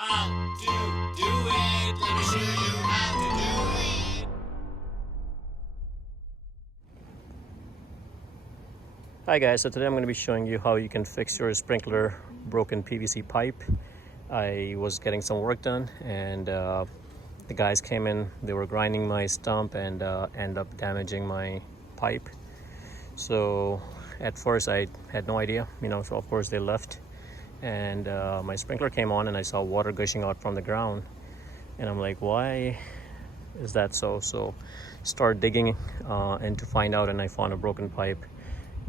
How to do it. Let me show you how to do it. Hi guys, so today I'm going to be showing you how you can fix your sprinkler broken PVC pipe. I was getting some work done and the guys came in, they were grinding my stump and end up damaging my pipe. So at first I had no idea, so of course they left, and my sprinkler came on and I saw water gushing out from the ground, and I'm like, why is that so start digging and to find out, and I found a broken pipe.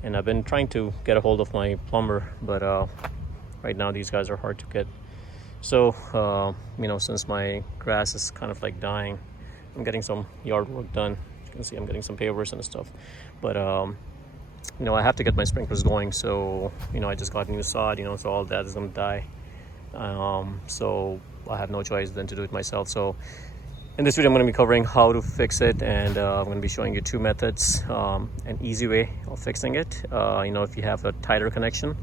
And I've been trying to get a hold of my plumber, but right now these guys are hard to get. So since my grass is kind of like dying, I'm getting some yard work done. As you can see, I'm getting some pavers and stuff, but I have to get my sprinklers going. So I just got new sod, so all that is gonna die. So I have no choice than to do it myself. So in this video I'm going to be covering how to fix it, and I'm going to be showing you two methods, an easy way of fixing it, if you have a tighter connection,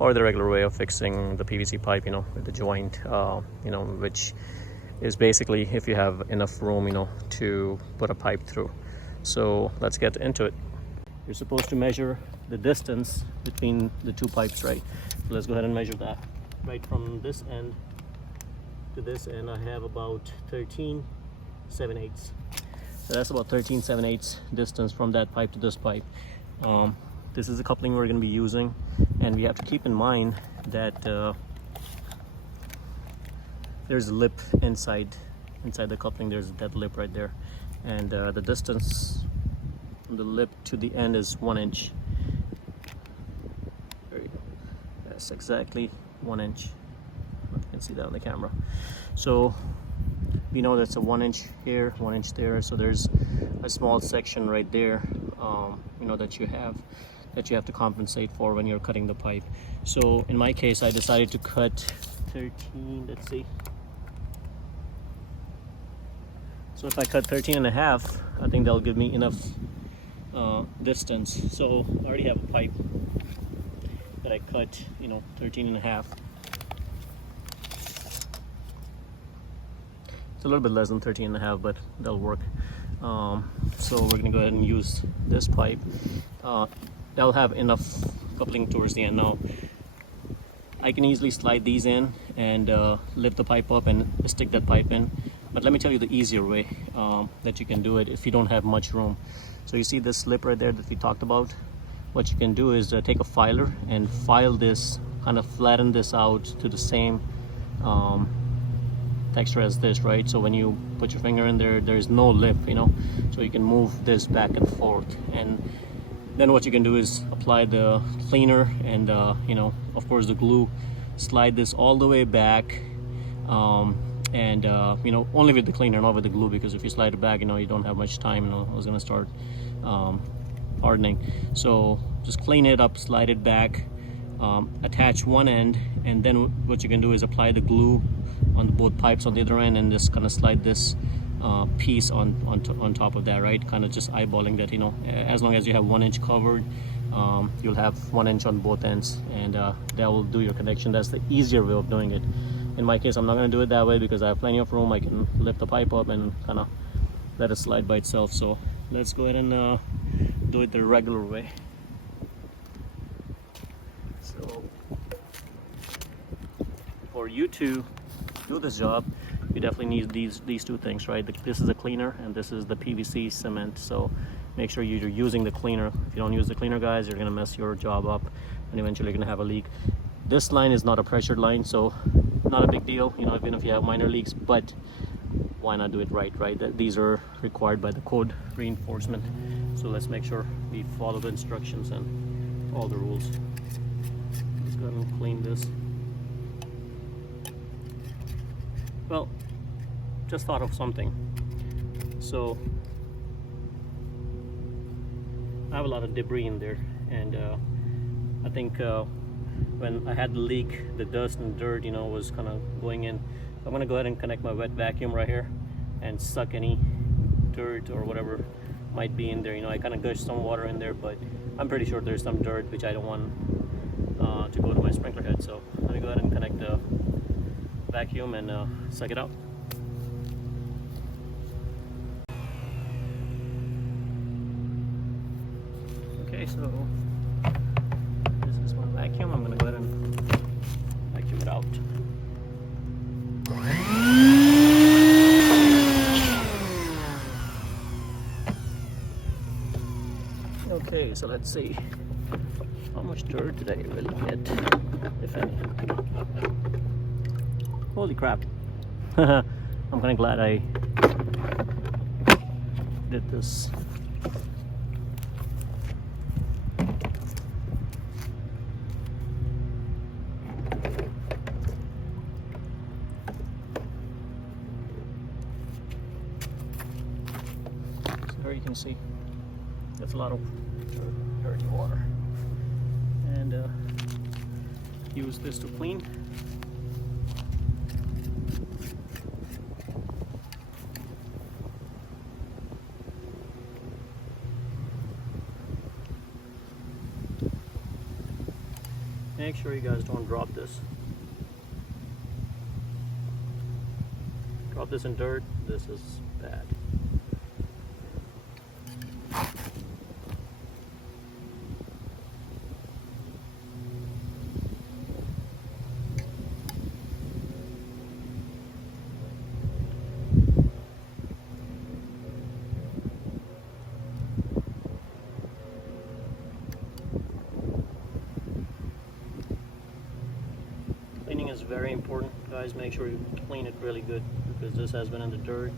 or the regular way of fixing the PVC pipe, with the joint, which is basically if you have enough room, to put a pipe through. So let's get into it. You're supposed to measure the distance between the two pipes, right? So let's go ahead and measure that. Right from this end to this end, I have about 13 7/8. So that's about 13 7/8 distance from that pipe to this pipe. This is the coupling we're going to be using, and we have to keep in mind that there's a lip inside the coupling. There's that lip right there, and the distance from the lip to the end is 1 inch. There you go. That's exactly 1 inch. You can see that on the camera. So we know that's a 1 inch here, 1 inch there, so there's a small section right there, that you have to compensate for when you're cutting the pipe. So in my case, I decided to cut 13, let's see. So if I cut 13 and a half, I think that'll give me enough distance. So I already have a pipe that I cut, 13 and a half. It's a little bit less than 13 and a half, but that'll work. So we're gonna go ahead and use this pipe. That'll have enough coupling towards the end. Now I can easily slide these in and lift the pipe up and stick that pipe in, but let me tell you the easier way that you can do it if you don't have much room. So you see this lip right there that we talked about? What you can do is take a filer and file this, kind of flatten this out to the same texture as this, right? So when you put your finger in there, there's no lip, so you can move this back and forth, and then what you can do is apply the cleaner and of course the glue. Slide this all the way back, and only with the cleaner, not with the glue, because if you slide it back, you don't have much time. I was gonna start hardening. So just clean it up, slide it back, attach one end, and then what you can do is apply the glue on both pipes on the other end, and just kind of slide this piece on top of that, right? Kind of just eyeballing that, as long as you have 1 inch covered, you'll have 1 inch on both ends, and that will do your connection. That's the easier way of doing it. In my case, I'm not going to do it that way because I have plenty of room. I can lift the pipe up and kind of let it slide by itself. So let's go ahead and do it the regular way. So for you to do this job, you definitely need these two things, right? This is the cleaner and this is the PVC cement. So make sure you're using the cleaner. If you don't use the cleaner, guys, you're gonna mess your job up and eventually you're gonna have a leak. This line is not a pressured line, so not a big deal, even if you have minor leaks, but why not do it right? These are required by the code reinforcement. So let's make sure we follow the instructions and all the rules. Let's go ahead and clean this. Well, just thought of something. So I have a lot of debris in there, and I think when I had the leak, the dust and dirt, was kind of going in. I'm gonna go ahead and connect my wet vacuum right here and suck any dirt or whatever might be in there. I kind of gushed some water in there, but I'm pretty sure there's some dirt which I don't want to go to my sprinkler head. So let me go ahead and connect the vacuum and suck it out. Okay, so this is my vacuum. I'm gonna go ahead and vacuum it out. Okay, so let's see how much dirt did I really get, if any. Holy crap. I'm kind of glad I did this. So here you can see that's a lot of dirty water. And use this to clean. Make sure you guys don't drop this. Drop this in dirt, this is bad. Cleaning is very important, guys. Make sure you clean it really good, because this has been in the dirt.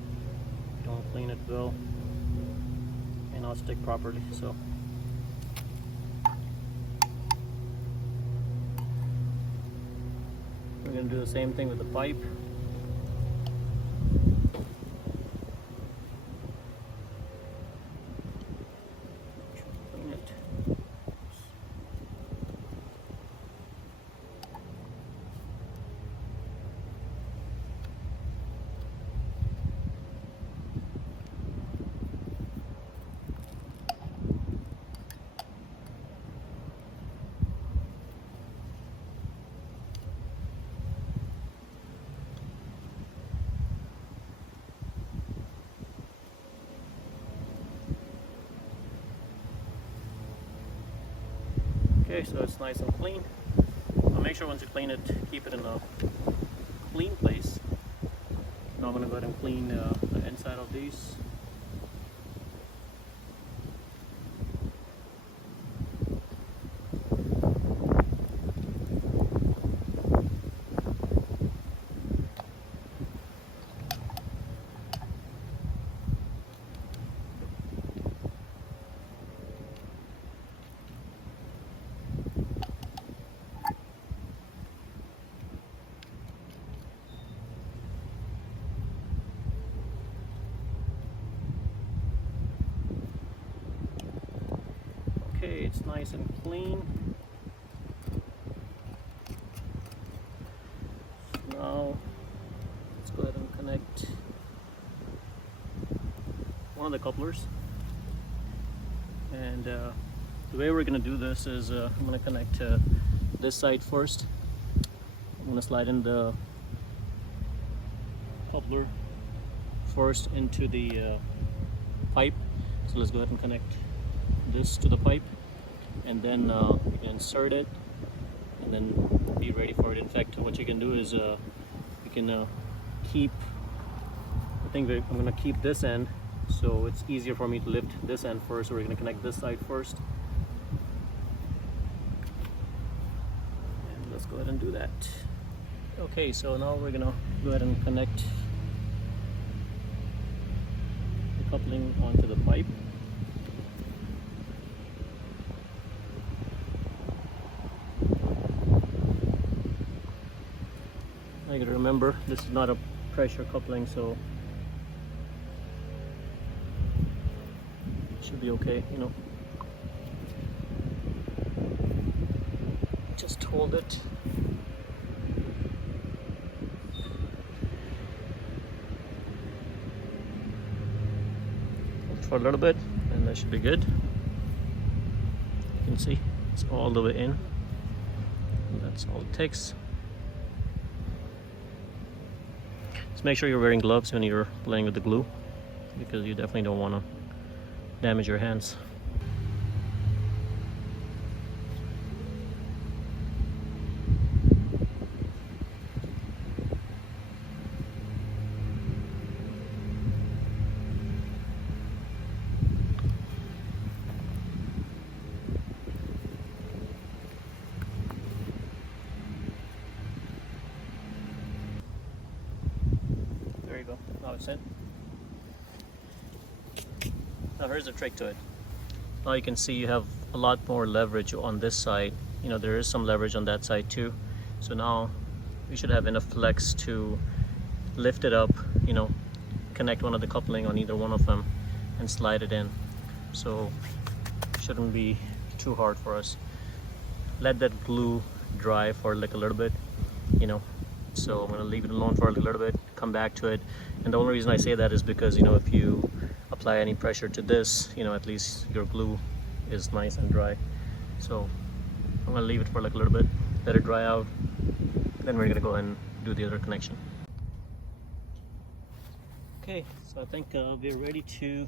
Don't clean it well, and not stick properly. So we're going to do the same thing with the pipe. Clean it. Okay, so it's nice and clean. Now make sure once you clean it, keep it in a clean place. Now I'm going to go ahead and clean the inside of these. Okay, it's nice and clean. So now let's go ahead and connect one of the couplers. And the way we're going to do this is I'm going to connect this side first. I'm going to slide in the coupler first into the pipe. So let's go ahead and connect this to the pipe, and then you can insert it and then be ready for it. In fact, what you can do is you can keep, I think I'm going to keep this end, so it's easier for me to lift this end first. So we're going to connect this side first, and let's go ahead and do that. Okay, so now we're going to go ahead and connect the coupling onto the pipe. I gotta remember, this is not a pressure coupling, so it should be okay, you know. Just hold it. Hold it for a little bit, and that should be good. You can see it's all the way in. And that's all it takes. Just make sure you're wearing gloves when you're playing with the glue, because you definitely don't want to damage your hands. There you go. Now it's in. Now here's the trick to it. Now you can see you have a lot more leverage on this side. You know, there is some leverage on that side too. So now we should have enough flex to lift it up, you know, connect one of the coupling on either one of them and slide it in. So it shouldn't be too hard for us. Let that glue dry for like a little bit, you know. So I'm gonna leave it alone for a little bit, come back to it. And the only reason I say that is because, you know, if you apply any pressure to this, you know, at least your glue is nice and dry. So I'm gonna leave it for like a little bit, let it dry out, then we're gonna go ahead and do the other connection. Okay, so I think we're ready to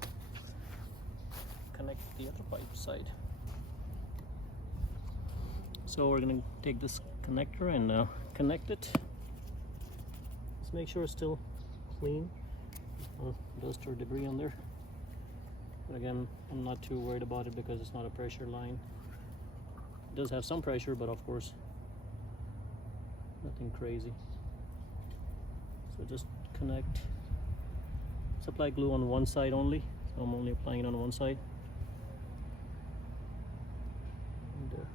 connect the other pipe side. So we're gonna take this connector and connect it. Just make sure it's still clean. Dust or debris on there. But again, I'm not too worried about it because it's not a pressure line. It does have some pressure, but of course, nothing crazy. So just connect. Apply glue on one side only. So I'm only applying it on one side. And,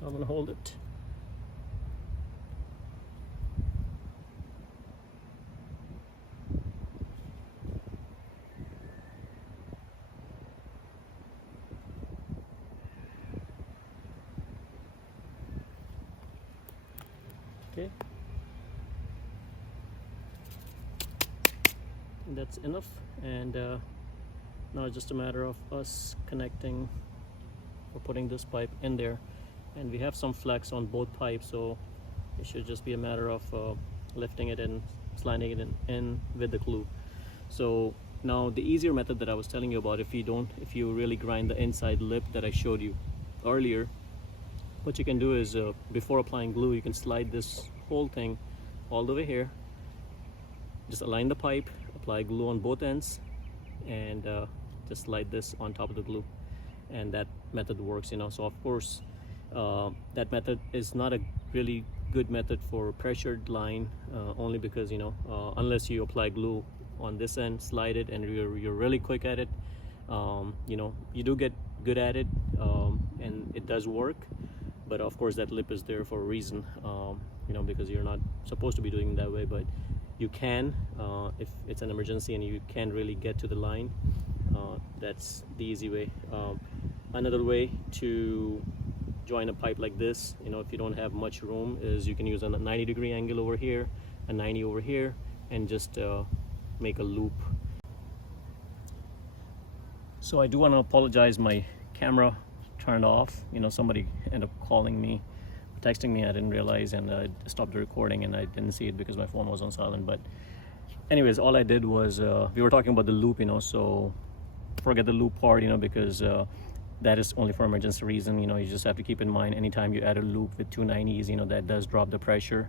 I'm gonna hold it. Okay. And that's enough. And now it's just a matter of us connecting or putting this pipe in there. And we have some flex on both pipes, so it should just be a matter of lifting it and sliding it in with the glue. So now the easier method that I was telling you about, if you really grind the inside lip that I showed you earlier, what you can do is before applying glue, you can slide this whole thing all the way here, just align the pipe, apply glue on both ends, and just slide this on top of the glue, and that method works, you know. So of course that method is not a really good method for pressured line, only because, you know, unless you apply glue on this end, slide it, and you're really quick at it, you know, you do get good at it, and it does work. But of course that lip is there for a reason, you know, because you're not supposed to be doing it that way. But you can, if it's an emergency and you can't really get to the line, that's the easy way. Another way to join a pipe like this, you know, if you don't have much room, is you can use a 90-degree angle over here, a 90 over here, and just make a loop. So I do want to apologize, my camera turned off. You know, somebody ended up calling me, texting me, I didn't realize, and I stopped the recording and I didn't see it because my phone was on silent. But anyways, all I did was, we were talking about the loop, you know, so forget the loop part, you know, because that is only for emergency reason. You know, you just have to keep in mind, anytime you add a loop with 290s, you know, that does drop the pressure.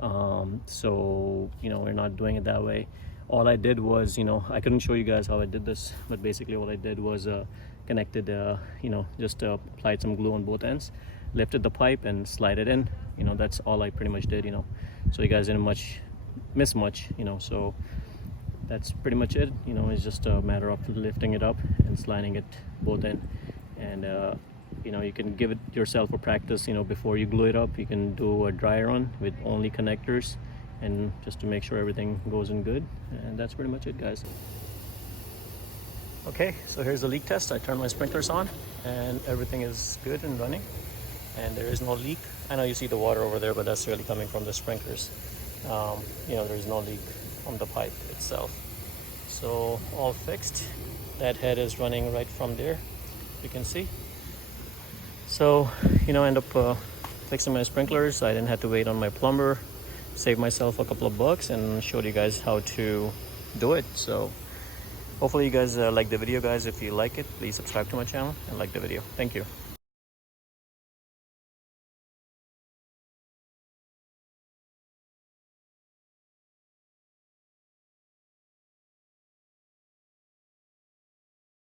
So, you know, we're not doing it that way. All I did was, you know, I couldn't show you guys how I did this, but basically all I did was connected, you know, just applied some glue on both ends, lifted the pipe and slide it in. You know, that's all I pretty much did, you know. So you guys didn't miss much, you know. So that's pretty much it. You know, it's just a matter of lifting it up and sliding it both in. And you know, you can give it yourself a practice, you know, before you glue it up. You can do a dry run with only connectors, and just to make sure everything goes in good. And that's pretty much it, guys. Okay, so here's the leak test. I turned my sprinklers on and everything is good and running, and there is no leak. I know you see the water over there, but that's really coming from the sprinklers. There's no leak from the pipe itself. So all fixed. That head is running right from there, you can see. So end up fixing my sprinklers. I didn't have to wait on my plumber, saved myself a couple of bucks, and showed you guys how to do it. So hopefully you guys like the video, guys. If you like it, please subscribe to my channel and like the video. Thank you.